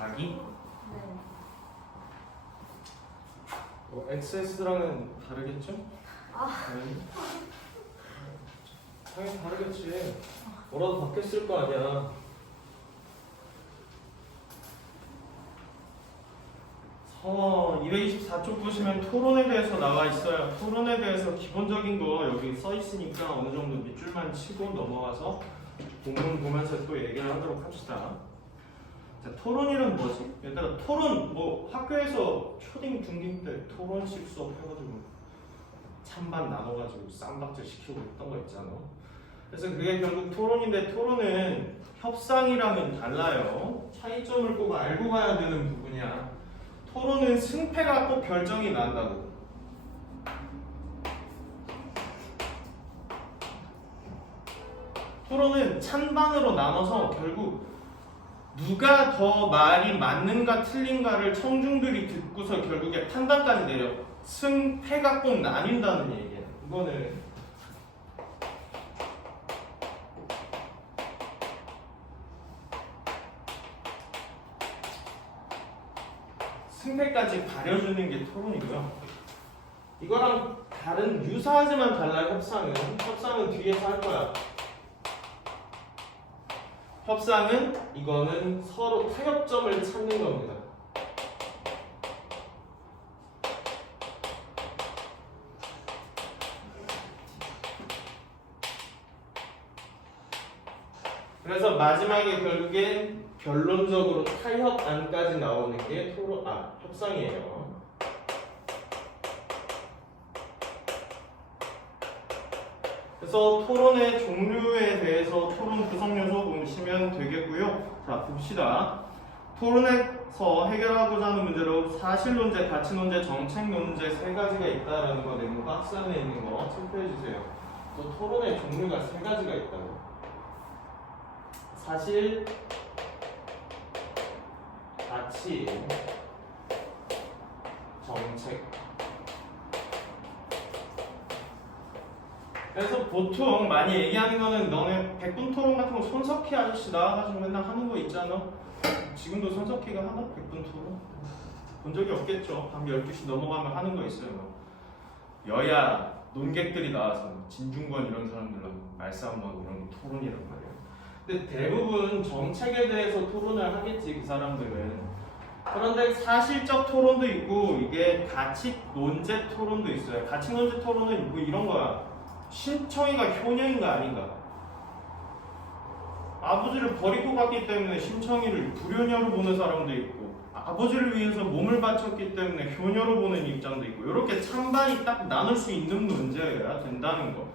각이 네. XS랑은 다르겠죠? 아. 당연히 다르겠지. 뭐라도 바뀌었을 거 아니야. 224쪽 보시면 토론에 대해서 나와 있어요. 토론에 대해서 기본적인 거 여기 써 있으니까 어느 정도 밑줄만 치고 넘어가서 본문 보면서 또 얘기를 하도록 합시다. 자, 토론이란 뭐지? 일단 토론 뭐 학교에서 초딩 중딩 때 토론식 수업 해가지고 찬반 나눠가지고 쌈박질 시키고 했던 거 있잖아. 그래서 그게 결국 토론인데 토론은 협상이랑은 달라요. 차이점을 꼭 알고 가야 되는 부분이야. 토론은 승패가 꼭 결정이 난다고. 토론은 찬반으로 나눠서 결국 누가 더 말이 맞는가 틀린가를 청중들이 듣고서 결국에 판단까지 내려. 승패가 꼭 나뉜다는 얘기예요. 이거는 승패까지 가려주는 게 토론이고요. 이거랑 다른 유사하지만 달라요. 협상은 뒤에서 할 거야. 협상은 이거는 서로 타협점을 찾는 겁니다. 그래서 마지막에 결국에 결론적으로 타협안까지 나오는 게 협상이에요. 그래서 토론의 종류에 대해서 토론 구성 요소 보시면 되겠고요. 자, 봅시다. 토론에서 해결하고자 하는 문제로 사실논제, 가치논제, 정책논제 세 가지가 있다라는 거 내용 박스 안에 있는 거 체크해 주세요. 또 토론의 종류가 세 가지가 있다고. 사실, 가치, 정책. 그래서 보통 많이 얘기하는 거는 너네 백분 토론 같은 거 손석희 아저씨 나와가지고 맨날 하는 거 있잖아. 지금도 손석희가 하나? 백분 토론? 본 적이 없겠죠. 밤 12시 넘어가면 하는 거 있어요. 여야 논객들이 나와서 진중권 이런 사람들하고 말싸움하고 이런 거 토론이란 말이에요. 근데 대부분 정책에 대해서 토론을 하겠지, 그 사람들은. 그런데 사실적 토론도 있고 이게 가치 논제 토론도 있어요. 가치 논제 토론은 뭐 이런 거야. 심청이가 효녀인가 아닌가? 아버지를 버리고 갔기 때문에 심청이를 불효녀로 보는 사람도 있고, 아버지를 위해서 몸을 바쳤기 때문에 효녀로 보는 입장도 있고, 이렇게 찬반이 딱 나눌 수 있는 문제여야 된다는 거.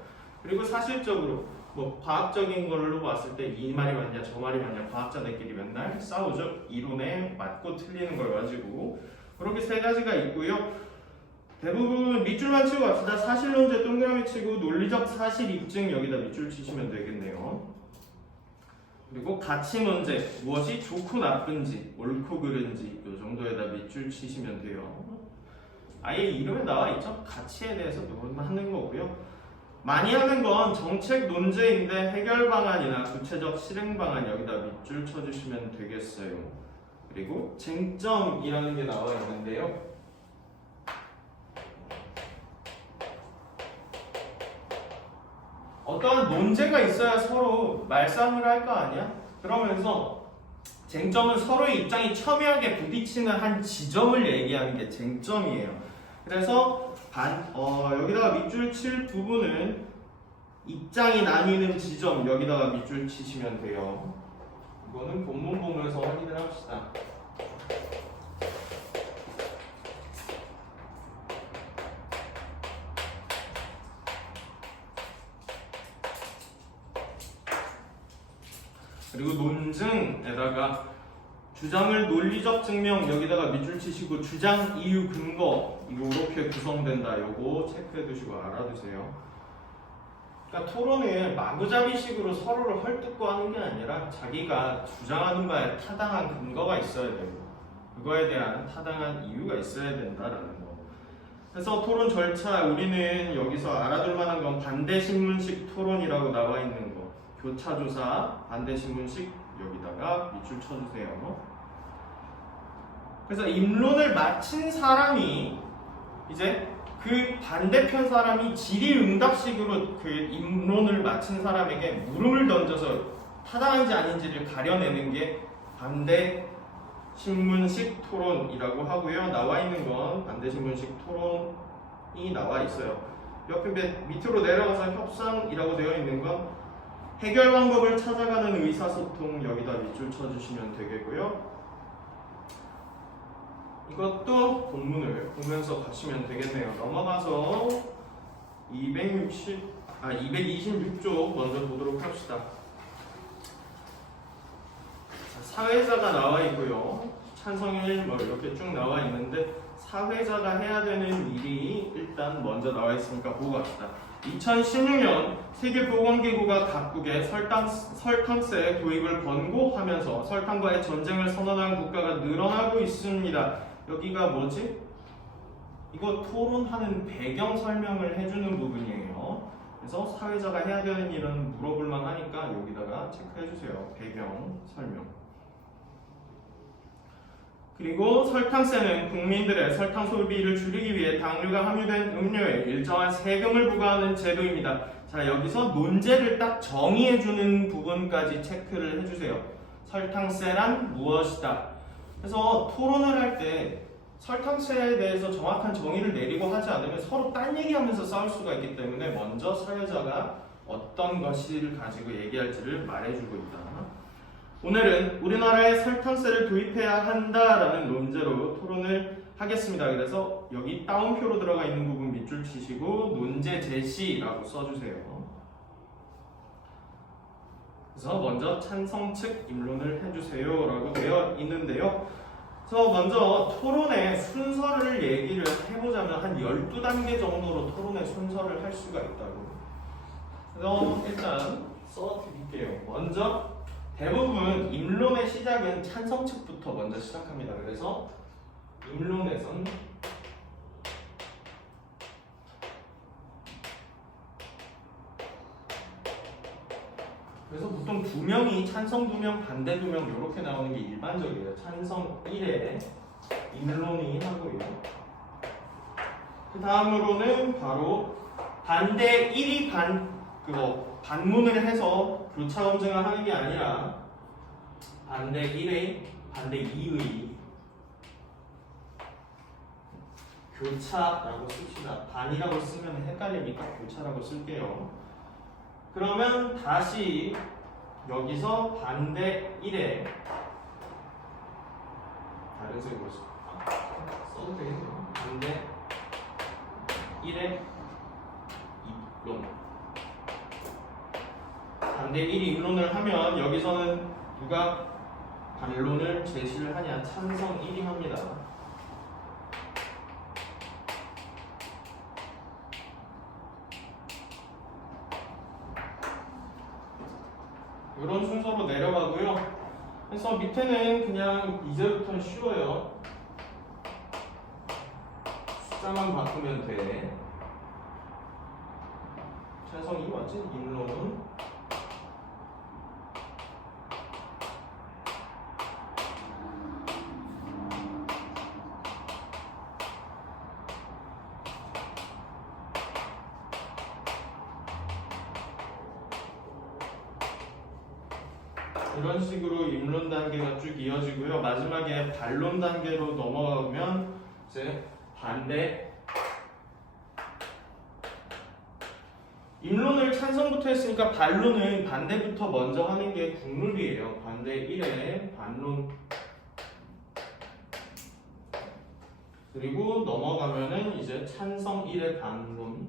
그리고 사실적으로 뭐 과학적인 걸로 봤을 때 이 말이 맞냐 저 말이 맞냐 과학자들끼리 맨날 싸우죠. 이론에 맞고 틀리는 걸 가지고. 그렇게 세 가지가 있고요. 대부분 밑줄만 치고 갑시다. 사실론제 동그라미 치고 논리적 사실 입증 여기다 밑줄 치시면 되겠네요. 그리고 가치 문제, 무엇이 좋고 나쁜지, 옳고 그른지 이 정도에다 밑줄 치시면 돼요. 아예 이름에 나와 있죠. 가치에 대해서 논하는 거고요. 많이 하는 건 정책 논제인데 해결 방안이나 구체적 실행 방안 여기다 밑줄 쳐주시면 되겠어요. 그리고 쟁점이라는 게 나와 있는데요. 어떠한 논제가 있어야 서로 말싸움을 할 거 아니야? 그러면서 쟁점은 서로의 입장이 첨예하게 부딪히는 한 지점을 얘기하는 게 쟁점이에요. 그래서 여기다가 밑줄 칠 부분은 입장이 나뉘는 지점 여기다가 밑줄 치시면 돼요. 이거는 본문 보면서 확인을 합시다. 그리고 논증에다가 주장을 논리적 증명 여기다가 밑줄 치시고 주장 이유 근거 이렇게 구성된다. 요거 체크해 두시고 알아두세요. 그러니까 토론을 마구잡이식으로 서로를 헐뜯고 하는 게 아니라 자기가 주장하는 바에 타당한 근거가 있어야 되고 그거에 대한 타당한 이유가 있어야 된다라는 거. 그래서 토론 절차 우리는 여기서 알아둘 만한 건 반대신문식 토론이라고 나와 있는 거. 교차조사 반대신문식 여기다가 밑줄 쳐주세요. 그래서 입론을 마친 사람이 이제 그 반대편 사람이 질의응답식으로 그 입론을 마친 사람에게 물음을 던져서 타당한지 아닌지를 가려내는 게 반대 신문식 토론이라고 하고요. 나와 있는 건 반대 신문식 토론이 나와 있어요. 옆에 밑으로 내려가서 협상이라고 되어 있는 건 해결 방법을 찾아가는 의사소통, 여기다 밑줄 쳐주시면 되겠고요. 이것도 본문을 보면서 가시면 되겠네요. 넘어가서 226쪽 먼저 보도록 합시다. 자, 사회자가 나와 있고요. 찬성일 뭐 이렇게 쭉 나와 있는데 사회자가 해야 되는 일이 일단 먼저 나와 있으니까 보고 갑시다. 2016년 세계보건기구가 각국에 설탕세 도입을 권고하면서 설탕과의 전쟁을 선언한 국가가 늘어나고 있습니다. 여기가 뭐지? 이거 토론하는 배경 설명을 해주는 부분이에요. 그래서 사회자가 해야 되는 일은 물어볼만 하니까 여기다가 체크해주세요. 배경 설명. 그리고 설탕세는 국민들의 설탕 소비를 줄이기 위해 당류가 함유된 음료에 일정한 세금을 부과하는 제도입니다. 자, 여기서 논제를 딱 정의해주는 부분까지 체크를 해주세요. 설탕세란 무엇이다. 그래서 토론을 할 때 설탕세에 대해서 정확한 정의를 내리고 하지 않으면 서로 딴 얘기하면서 싸울 수가 있기 때문에 먼저 사회자가 어떤 것을 가지고 얘기할지를 말해주고 있다. 오늘은 우리나라에 설탕세를 도입해야 한다라는 논제로 토론을 하겠습니다. 그래서 여기 따옴표로 들어가 있는 부분 밑줄 치시고 논제 제시라고 써주세요. 그래서 먼저 찬성 측 입론을 해주세요 라고 되어 있는데요. 그래서 먼저 토론의 순서를 얘기를 해보자면 한 12단계 정도로 토론의 순서를 할 수가 있다고. 그래서 일단 써드릴게요. 먼저 대부분 입론의 시작은 찬성 측부터 먼저 시작합니다. 그래서 입론에선 그래서 보통 2명이 찬성 2명, 반대 2명 이렇게 나오는 게 일반적이에요. 찬성 1에 입론이 하고요. 그 다음으로는 바로 반대 1이 반문을 해서 교차 검증을 하는 게 아니라 반대 1의 반대 2의 교차라고 씁시다. 반이라고 쓰면 헷갈리니까 교차라고 쓸게요. 그러면 다시 여기서 반대 1에 다른 색으로 써도 되겠네요. 반대 1에 입론. 반대 1이 입론을 하면 여기서는 누가 반론을 제시를 하냐? 찬성 1이 합니다. 이런 순서로 내려가고요. 그래서 밑에는 그냥 이제부터는 쉬워요. 숫자만 바꾸면 돼. 찬성 2 맞지? 입론은 이런 식으로 입론 단계가 쭉 이어지고요. 마지막에 반론 단계로 넘어가면 이제 반대 입론을 찬성부터 했으니까 반론은 반대부터 먼저 하는 게 국룰이에요. 반대 1에 반론 그리고 넘어가면은 이제 찬성 1에 반론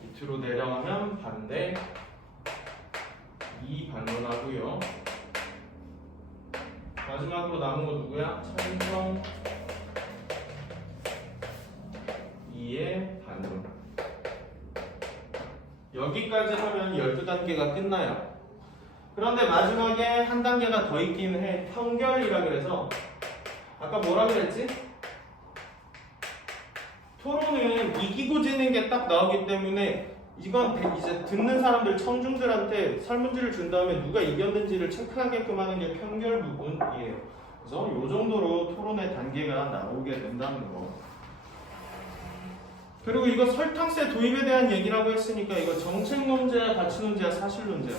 밑으로 내려가면 반대 2 반론하고요. 마지막으로 남은 거 누구야? 찬성 2의 반론. 여기까지 하면 12단계가 끝나요. 그런데 마지막에 한 단계가 더 있긴 해. 평결이라 그래서 아까 뭐라 그랬지? 토론은 이기고 지는 게 딱 나오기 때문에 이건 이제 듣는 사람들 청중들한테 설문지를 준 다음에 누가 이겼는지를 체크하게끔 하는 게 편결 부분이에요. 그래서 이 정도로 토론의 단계가 나오게 된다는 거. 그리고 이거 설탕세 도입에 대한 얘기라고 했으니까 이거 정책 논제야, 가치 논제야, 사실 논제야.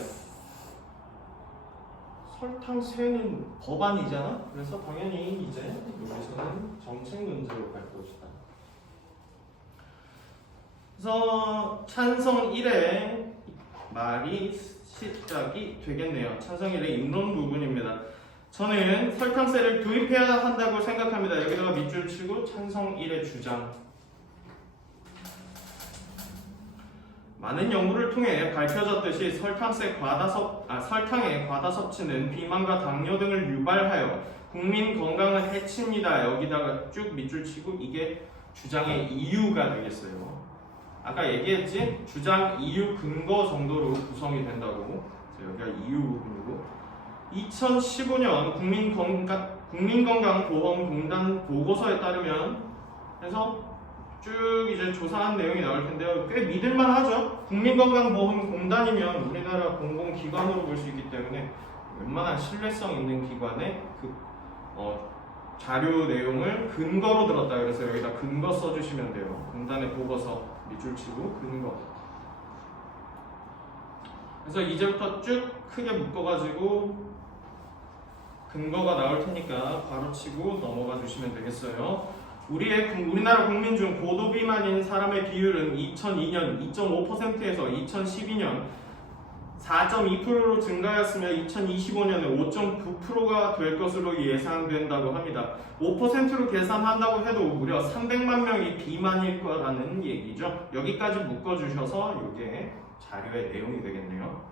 설탕세는 법안이잖아. 그래서 당연히 이제 여기서는 정책 논제로 갈 것이다. 그래서 찬성 1의 말이 시작이 되겠네요. 찬성 1의 입론 부분입니다. 저는 설탕세를 도입해야 한다고 생각합니다. 여기다가 밑줄 치고 찬성 1의 주장. 많은 연구를 통해 밝혀졌듯이 설탕의 과다 섭취는 비만과 당뇨 등을 유발하여 국민 건강을 해칩니다. 여기다가 쭉 밑줄 치고 이게 주장의 이유가 되겠어요. 아까 얘기했지? 주장, 이유, 근거 정도로 구성이 된다고. 여기가 이유 부분이고 2015년 국민건강보험공단 보고서에 따르면 해서 쭉 이제 조사한 내용이 나올 텐데요. 꽤 믿을만 하죠. 국민건강보험공단이면 우리나라 공공기관으로 볼 수 있기 때문에 웬만한 신뢰성 있는 기관의 자료 내용을 근거로 들었다. 그래서 여기다 근거 써주시면 돼요. 공단의 보고서 밑줄 치고 근거. 그래서 이제부터 쭉 크게 묶어가지고 근거가 나올 테니까 바로 치고 넘어가 주시면 되겠어요. 우리나라 국민 중 고도 비만인 사람의 비율은 2002년 2.5%에서 2012년 4.2%로 증가하였으며 2025년에 5.9%가 될 것으로 예상된다고 합니다. 5%로 계산한다고 해도 무려 300만 명이 비만일 거라는 얘기죠. 여기까지 묶어주셔서 이게 자료의 내용이 되겠네요.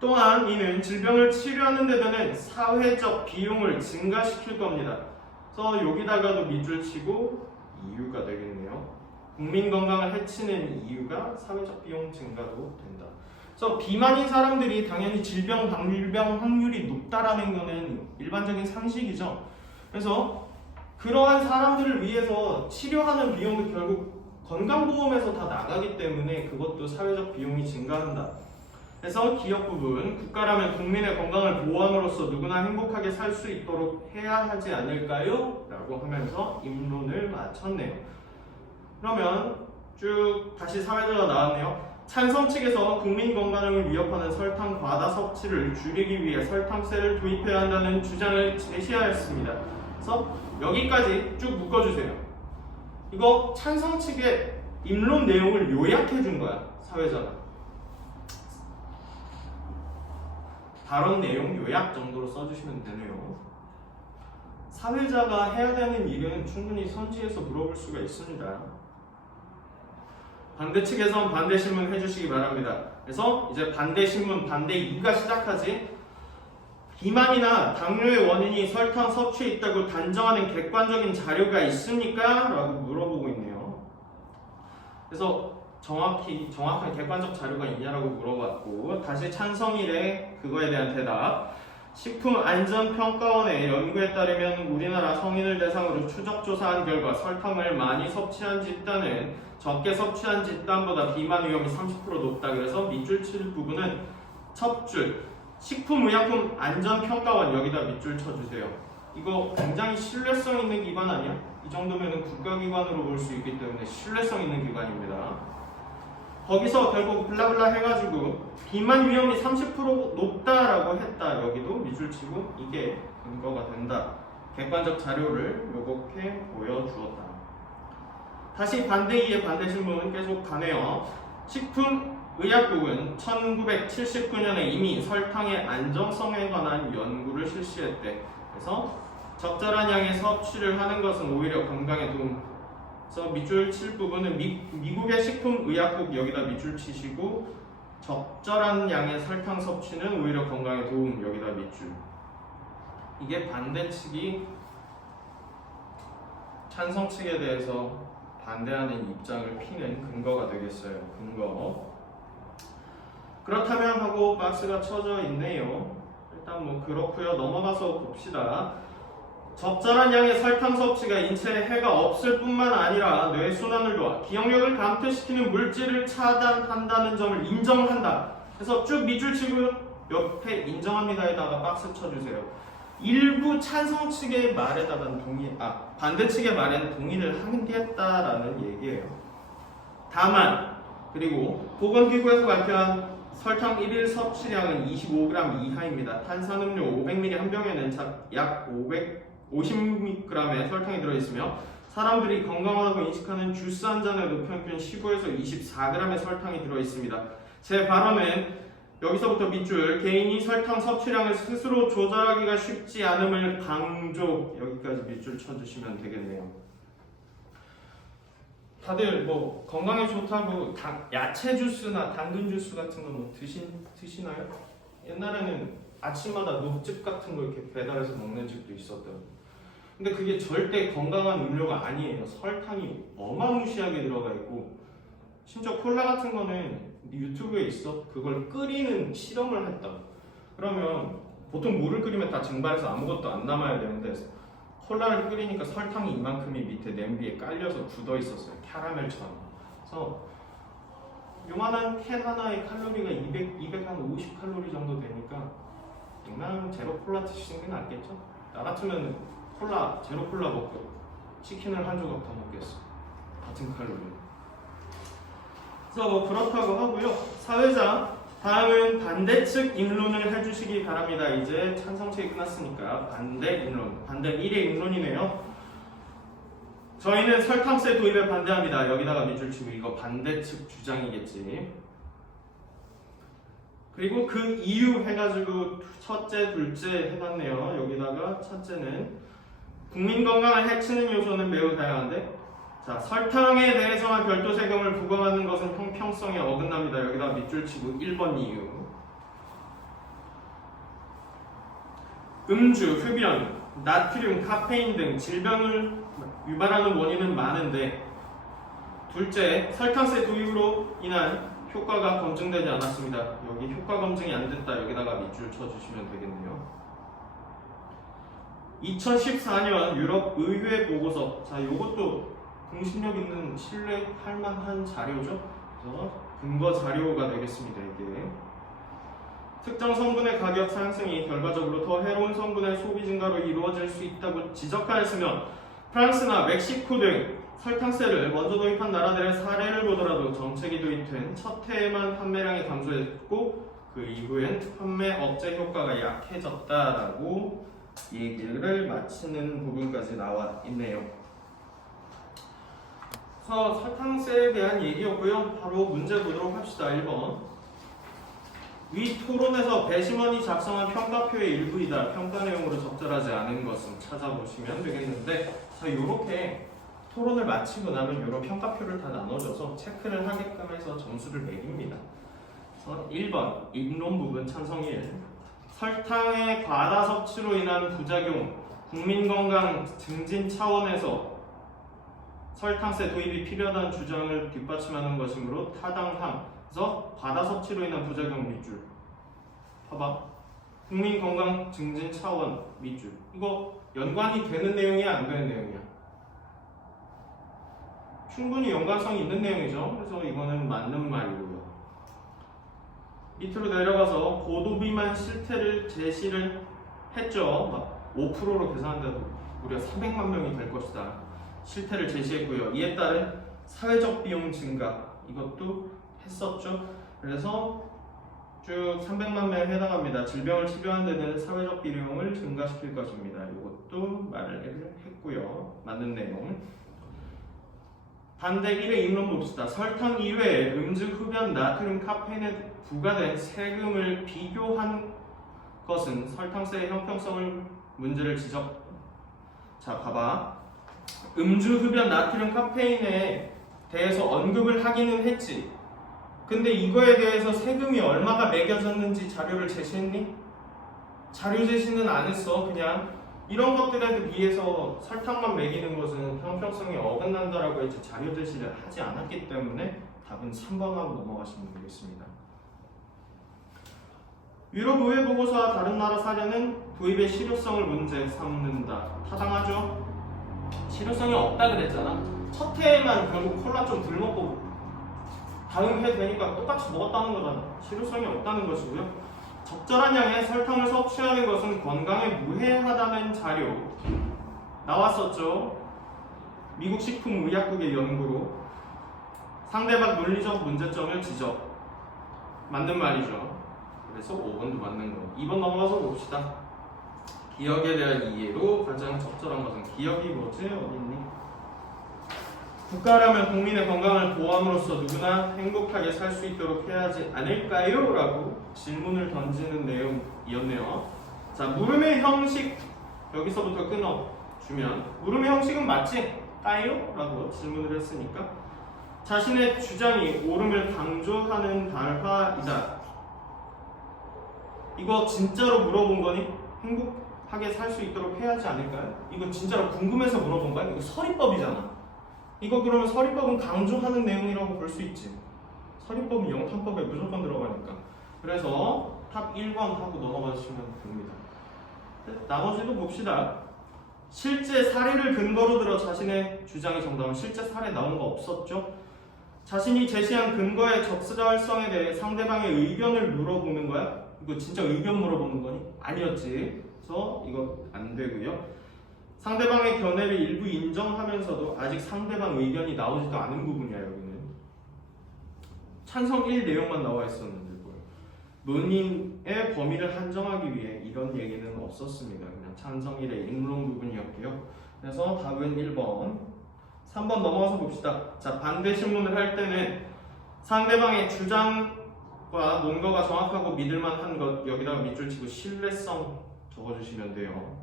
또한 이는 질병을 치료하는 데 드는 사회적 비용을 증가시킬 겁니다. 그래서 여기다가도 밑줄 치고 이유가 되겠네요. 국민 건강을 해치는 이유가 사회적 비용 증가로 된다. 그래서 비만인 사람들이 당연히 질병, 발병 확률이 높다라는 것은 일반적인 상식이죠. 그래서 그러한 사람들을 위해서 치료하는 비용도 결국 건강보험에서 다 나가기 때문에 그것도 사회적 비용이 증가한다. 그래서 기업 부분, 국가라면 국민의 건강을 보호함으로써 누구나 행복하게 살 수 있도록 해야 하지 않을까요? 라고 하면서 입론을 마쳤네요. 그러면 쭉 다시 사회자가 나왔네요. 찬성 측에서 국민 건강을 위협하는 설탕 과다 섭취를 줄이기 위해 설탕세를 도입해야 한다는 주장을 제시하였습니다. 그래서 여기까지 쭉 묶어주세요. 이거 찬성 측의 입론 내용을 요약해 준 거야, 사회자가. 발언 내용 요약 정도로 써주시면 되네요. 사회자가 해야 되는 일은 충분히 선지에서 물어볼 수가 있습니다. 반대 측에선 반대 신문 해주시기 바랍니다. 그래서 이제 반대 신문, 반대 이유가 시작하지. 비만이나 당뇨의 원인이 설탕 섭취에 있다고 단정하는 객관적인 자료가 있습니까? 라고 물어보고 있네요. 그래서 정확한 객관적 자료가 있냐라고 물어봤고, 다시 찬성일에 그거에 대한 대답. 식품안전평가원의 연구에 따르면 우리나라 성인을 대상으로 추적조사한 결과 설탕을 많이 섭취한 집단은 적게 섭취한 집단보다 비만 위험이 30% 높다. 그래서 밑줄 칠 부분은 첫 줄 식품의약품안전평가원 여기다 밑줄 쳐주세요. 이거 굉장히 신뢰성 있는 기관 아니야? 이 정도면 국가기관으로 볼 수 있기 때문에 신뢰성 있는 기관입니다. 거기서 결국 블라블라 해가지고 비만 위험이 30% 높다라고 했다. 여기도 밑줄 치고 이게 근거가 된다. 객관적 자료를 요렇게 보여주었다. 다시 반대 이의 반대 신문은 계속 가네요. 식품의약국은 1979년에 이미 설탕의 안정성에 관한 연구를 실시했대. 그래서 적절한 양의 섭취를 하는 것은 오히려 건강에 도움. 그래서 밑줄 칠 부분은 미국의 식품의약국 여기다 밑줄 치시고 적절한 양의 설탕 섭취는 오히려 건강에 도움 여기다 밑줄. 이게 반대 측이 찬성 측에 대해서 반대하는 입장을 피는 근거가 되겠어요. 근거. 그렇다면 하고 박스가 쳐져 있네요. 일단 뭐 그렇고요. 넘어가서 봅시다. 적절한 양의 설탕 섭취가 인체에 해가 없을 뿐만 아니라 뇌 순환을 도와 기억력을 감퇴시키는 물질을 차단한다는 점을 인정한다. 그래서 쭉 밑줄 치고 옆에 인정합니다에다가 박스 쳐주세요. 일부 찬성 측의 말에다가 반대 측의 말에는 동의를 하겠다라는 얘기예요. 다만 그리고 보건기구에서 발표한 설탕 1일 섭취량은 25g 이하입니다. 탄산음료 500ml 한 병에는 약 550g의 설탕이 들어있으며 사람들이 건강하다고 인식하는 주스 한 잔에도 평균 15에서 24g의 설탕이 들어있습니다. 제 발언은 여기서부터 밑줄 개인이 설탕 섭취량을 스스로 조절하기가 쉽지 않음을 강조. 여기까지 밑줄 쳐주시면 되겠네요. 다들 뭐 건강에 좋다고 야채 주스나 당근 주스 같은 거 뭐 드시나요? 옛날에는 아침마다 녹즙 같은 거 이렇게 배달해서 먹는 집도 있었대요. 근데 그게 절대 건강한 음료가 아니에요. 설탕이 어마무시하게 들어가 있고 심지어 콜라 같은 거는 유튜브에 있어. 그걸 끓이는 실험을 했다. 그러면 보통 물을 끓이면 다 증발해서 아무것도 안 남아야 되는데 콜라를 끓이니까 설탕이 이만큼이 밑에 냄비에 깔려서 굳어 있었어요. 캐러멜처럼. 그래서 요만한 캔 하나의 칼로리가 250 칼로리 정도 되니까 그냥 제로 콜라 드시는 게 낫겠죠? 나 같으면 제로 콜라 먹고 치킨을 한 조각 더 먹겠어. 같은 칼로리. 그래서 뭐 그렇다고 하고요. 사회자 다음은 반대측 입론을 해주시기 바랍니다. 이제 찬성책이 끝났으니까 반대 입론, 반대 1의 입론이네요. 저희는 설탕세 도입에 반대합니다. 여기다가 밑줄 치고 이거 반대측 주장이겠지. 그리고 그 이유 해가지고 첫째, 둘째 해봤네요. 여기다가 첫째는 국민 건강을 해치는 요소는 매우 다양한데 자, 설탕에 대해서만 별도 세금을 부과하는 것은 형평성에 어긋납니다. 여기다 밑줄 치고 1번 이유. 음주, 흡연, 나트륨, 카페인 등 질병을 유발하는 원인은 많은데 둘째, 설탕세 도입으로 인한 효과가 검증되지 않았습니다. 여기 효과 검증이 안 됐다. 여기다가 밑줄 쳐주시면 되겠네요. 2014년 유럽 의회 보고서. 자, 요것도 공신력 있는 신뢰할 만한 자료죠. 그래서 근거 자료가 되겠습니다. 이게 특정 성분의 가격 상승이 결과적으로 더 해로운 성분의 소비 증가로 이루어질 수 있다고 지적하였으며 프랑스나 멕시코 등 설탕세를 먼저 도입한 나라들의 사례를 보더라도 정책이 도입된 첫 해에만 판매량이 감소했고 그 이후엔 판매 억제 효과가 약해졌다라고 얘기를 마치는 부분까지 나와 있네요. 그래서 설탕세에 대한 얘기였고요. 바로 문제 보도록 합시다. 1번. 위 토론에서 배심원이 작성한 평가표의 일부이다. 평가 내용으로 적절하지 않은 것은 찾아보시면 되겠는데 자, 요렇게 토론을 마치고 나면 이런 평가표를 다 나눠줘서 체크를 하게끔 해서 점수를 매깁니다. 그래서 1번 입론 부분 찬성 1. 설탕의 과다 섭취로 인한 부작용, 국민건강 증진 차원에서 설탕세 도입이 필요하다는 주장을 뒷받침하는 것이므로 타당함. 그래서 과다 섭취로 인한 부작용 밑줄. 봐봐. 국민건강 증진 차원 밑줄. 이거 연관이 되는 내용이야, 안 되는 내용이야? 충분히 연관성이 있는 내용이죠. 그래서 이거는 맞는 말이고요. 밑으로 내려가서 고도비만 실태를 제시를 했죠. 막 5%로 계산한데도 우리가 300만 명이 될 것이다. 실태를 제시했고요. 이에 따른 사회적 비용 증가 이것도 했었죠. 그래서 쭉 300만 명에 해당합니다. 질병을 치료하는 데는 사회적 비용을 증가시킬 것입니다. 이것도 말을 했고요. 맞는 내용. 반대 1의 입론 봅시다. 설탕 이외에 음주, 흡연, 나트륨, 카페인에 부과된 세금을 비교한 것은 설탕세의 형평성을 문제를 지적. 자, 봐봐. 음주, 흡연, 나트륨, 카페인에 대해서 언급을 하기는 했지. 근데 이거에 대해서 세금이 얼마가 매겨졌는지 자료를 제시했니? 자료 제시는 안 했어. 그냥 이런 것들에 비해서 설탕만 매기는 것은 형평성이 어긋난다라고 해서 자료 제시를 하지 않았기 때문에 답은 3번하고 넘어가시면 되겠습니다. 유럽 의회 보고서와 다른 나라 사례는 도입의 실효성을 문제 삼는다. 타당하죠? 실효성이 없다 그랬잖아. 첫 해에만 결국 콜라 좀 덜 먹고 다음 해 되니까 똑같이 먹었다는 거잖아. 실효성이 없다는 것이고요. 적절한 양의 설탕을 섭취하는 것은 건강에 무해하다는 자료 나왔었죠. 미국 식품의약국의 연구로 상대방 논리적 문제점을 지적. 맞는 말이죠. 그래서 5번도 맞는 거. 2번 넘어가서 봅시다. 기억에 대한 이해로 가장 적절한 것은 기억이 뭐지? 어딨니? 국가라면 국민의 건강을 보호함으로써 누구나 행복하게 살 수 있도록 해야 하지 않을까요? 라고 질문을 던지는 내용이었네요. 자, 물음의 형식 여기서부터 끊어주면 물음의 형식은 맞지? 까요? 라고 질문을 했으니까 자신의 주장이 옳음을 강조하는 발화이다. 이거 진짜로 물어본 거니? 행복하게 살 수 있도록 해야 하지 않을까요? 이거 진짜로 궁금해서 물어본 거야? 이거 서리법이잖아. 이거 그러면 서리법은 강조하는 내용이라고 볼 수 있지. 서리법은 영탄법에 무조건 들어가니까. 그래서 탑 1번 하고 넘어가시면 됩니다. 나머지도 봅시다. 실제 사례를 근거로 들어 자신의 주장이 정답은 실제 사례 나온 거 없었죠? 자신이 제시한 근거의 적절성에 대해 상대방의 의견을 물어보는 거야? 이거 진짜 의견 물어보는 거니? 아니었지. 그래서 이거 안 되고요. 상대방의 견해를 일부 인정하면서도 아직 상대방 의견이 나오지도 않은 부분이야. 여기는 찬성 1 내용만 나와 있었는데 논의의 범위를 한정하기 위해 이런 얘기는 없었습니다. 그냥 찬성 1의 인론 부분이었고요. 그래서 답은 1번. 3번 넘어가서 봅시다. 자, 반대 신문을 할 때는 상대방의 주장과 논거가 정확하고 믿을만한 것 여기다가 밑줄 치고 신뢰성 적어주시면 돼요.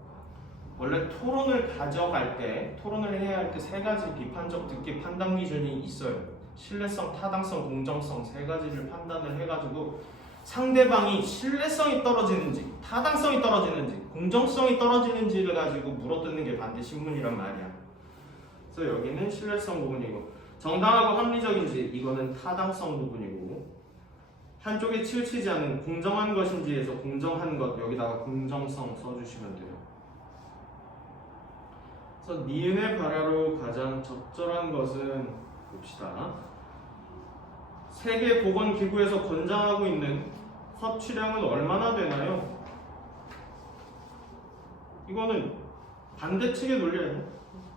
원래 토론을 가져갈 때, 토론을 해야 할 때 세 가지 비판적 듣기 판단 기준이 있어요. 신뢰성, 타당성, 공정성 세 가지를 판단을 해가지고 상대방이 신뢰성이 떨어지는지, 타당성이 떨어지는지, 공정성이 떨어지는지를 가지고 물어뜯는 게 반대 신문이란 말이야. 그래서 여기는 신뢰성 부분이고, 정당하고 합리적인지 이거는 타당성 부분이고, 한쪽에 치우치지 않은 공정한 것인지에서 공정한 것 여기다가 공정성 써주시면 돼요. 그래서 니은의 발화로 가장 적절한 것은 봅시다. 세계보건기구에서 권장하고 있는 섭취량은 얼마나 되나요? 이거는 반대측의 논리예요.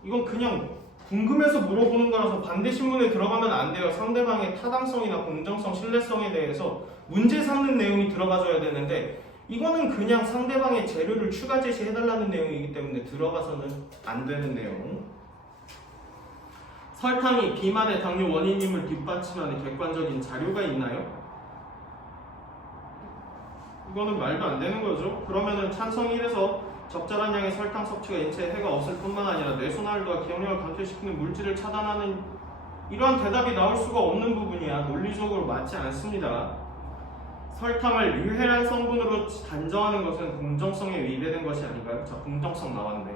이건 그냥 궁금해서 물어보는 거라서 반대 신문에 들어가면 안 돼요. 상대방의 타당성이나 공정성, 신뢰성에 대해서 문제 삼는 내용이 들어가줘야 되는데 이거는 그냥 상대방의 재료를 추가 제시해달라는 내용이기 때문에 들어가서는 안 되는 내용. 설탕이 비만의 당뇨 원인임을 뒷받침하는 객관적인 자료가 있나요? 이거는 말도 안 되는 거죠. 그러면은 찬성 1에서 적절한 양의 설탕 섭취가 인체에 해가 없을 뿐만 아니라 뇌손활과 기억력을 감퇴시키는 물질을 차단하는 이러한 대답이 나올 수가 없는 부분이야. 논리적으로 맞지 않습니다. 설탕을 유해한 성분으로 단정하는 것은 공정성에 위배된 것이 아닌가요? 자, 공정성 나왔네.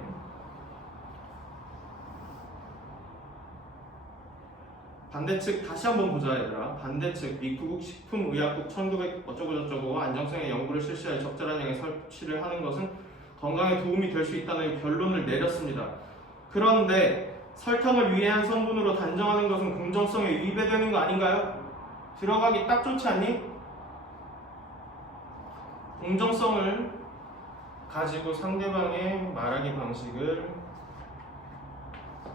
반대측 다시 한번 보자 얘들아. 반대측 미국 식품의약국 1900 어쩌고저쩌고 안정성의 연구를 실시하여 적절한 양의 섭취를 하는 것은 건강에 도움이 될 수 있다는 결론을 내렸습니다. 그런데 설탕을 유해한 성분으로 단정하는 것은 공정성에 위배되는 거 아닌가요? 들어가기 딱 좋지 않니? 공정성을 가지고 상대방의 말하기 방식을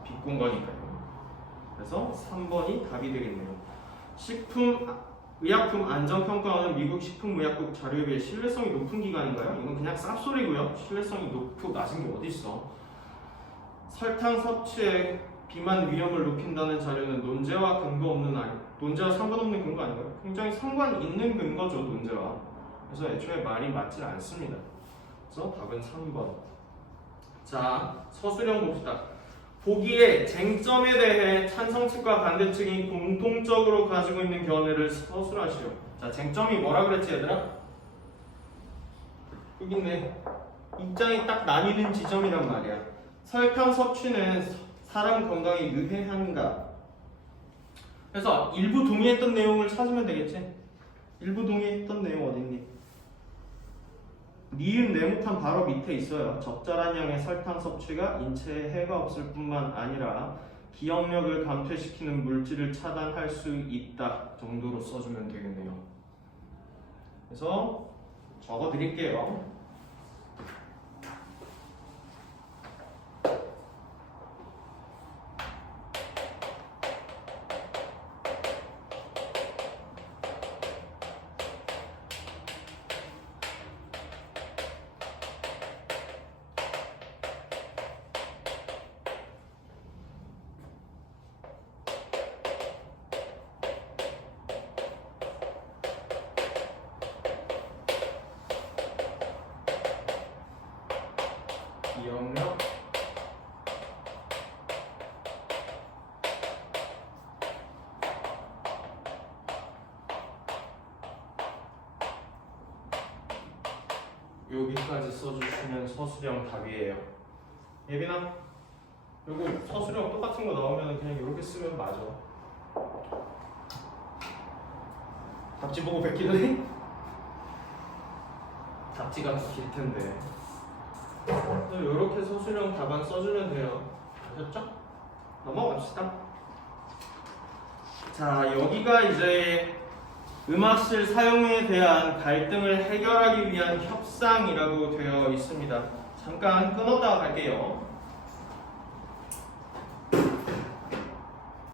비꾼 거니까요. 그래서 3번이 답이 되겠네요. 의약품 안전평가원은 미국 식품의약국 자료에 비해 신뢰성이 높은 기관인가요? 이건 그냥 쌉소리고요. 신뢰성이 높고 낮은 게 어디 있어? 설탕 섭취에 비만 위험을 높인다는 자료는 논제와 근거 없는 논제와 상관없는 근거 아닌가요? 굉장히 상관 있는 근거죠, 논제와. 그래서 애초에 말이 맞지 않습니다. 그래서 답은 3번. 자, 서술형 봅시다. 보기에 쟁점에 대해 찬성측과 반대측이 공통적으로 가지고 있는 견해를 서술하시오. 자, 쟁점이 뭐라 그랬지 얘들아? 여기 있네. 입장이 딱 나뉘는 지점이란 말이야. 설탕 섭취는 사람 건강에 유해한가? 그래서 일부 동의했던 내용을 찾으면 되겠지? 일부 동의했던 내용 어딨니? 니은 네모칸 바로 밑에 있어요. 적절한 양의 설탕 섭취가 인체에 해가 없을 뿐만 아니라 기억력을 감퇴시키는 물질을 차단할 수 있다 정도로 써주면 되겠네요. 그래서 적어 드릴게요. 기억력 여기까지 써주시면 서술형 답이에요. 예빈아, 요거 서술형 똑같은 거 나오면 그냥 이렇게 쓰면 맞아. 답지 보고 뵙기는 해? 답지가 더 길 텐데. 이렇게 서술형 답안 써주면 돼요. 아셨죠? 넘어갑시다. 자, 여기가 이제 음악실 사용에 대한 갈등을 해결하기 위한 협상이라고 되어 있습니다. 잠깐 끊었다가 갈게요.